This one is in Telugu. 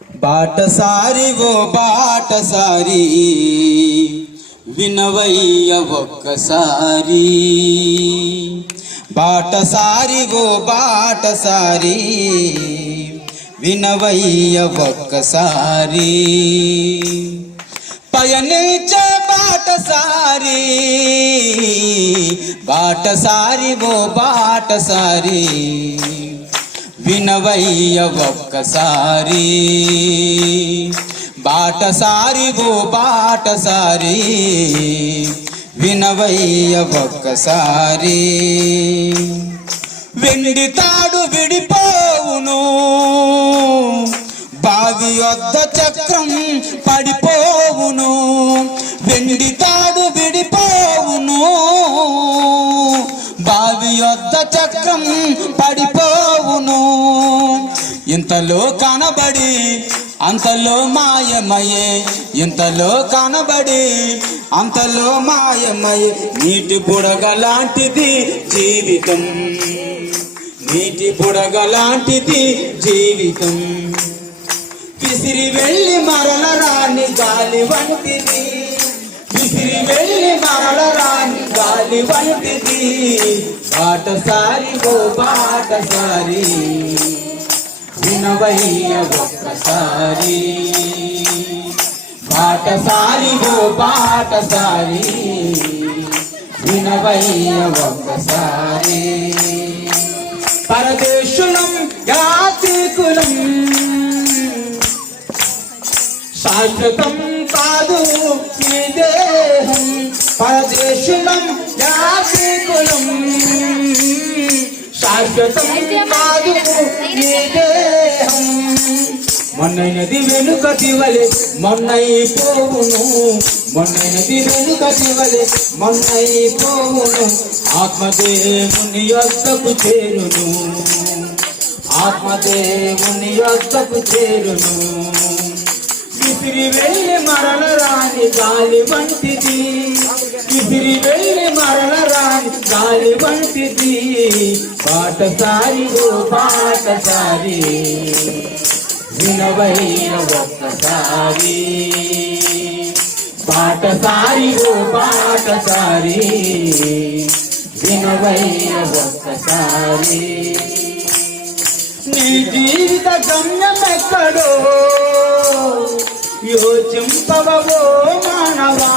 బాటసారి ఓ బాటసారి వినవయ్య ఒక్కసారి. బాటసారి ఓ బాటసారి వినవయ్య ఒక్కసారి. పయనించే బాటసారి, బాటసారి ఓ బాటసారి వినవయ్య ఒక్కసారి. బాటసారి ఓ బాటసారి వినవయ్య ఒక్కసారి. వెండి తాడు విడిపోవును, బావి యొద్ద చక్రం పడిపోవును. వెండి తాడు విడిపోవును, బావి యొద్ద చక్రం పడిపోవును. ఇంతలో కనబడి అంతలో మాయమయే, ఇంతలో కనబడి అంతలో మాయమయే. నీటి బుడగ లాంటిది జీవితం, నీటి బుడగ లాంటిది జీవితం. విసిరి వెళ్ళి మరల రాని గాలి వంటిది, విసిరి వెళ్ళి మరల రాని గాలి వంటిది. బాటసారి ఓ బాటసారి వినవయ్య ఒక్కసారి. బాటసారి ఓ బాటసారి వినవయ్య ఒక్కసారి. పరదేశులం యాత్రికులం, శాశ్వతం కాదు ఈ దేహం. పరదేశులం యాత్రికులం, శాశ్వతం కాదు ఈ దేహం. మొన్నైనది వెనుకటి వలె మొన్నైపోవును, మొన్నైనది వెనుకటి వలె మొన్నైపోవును. ఆత్మదేవుని యొద్దకు చేరును, ఆత్మదేవుని యొద్దకు చేరును. విసిరి వెళ్ళి మరల రాని గాలి వంటిది, విసిరి వెళ్ళి మరల రాని గాలి వంటిది. బాటసారి ఓ బాటసారి వినవయ్య ఒక్కసారి. బాటసారి ఓ బాటసారి వినవయ్య ఒక్కసారి. నీ జీవిత గమ్యమెక్కడో యోచింపవో మానవా.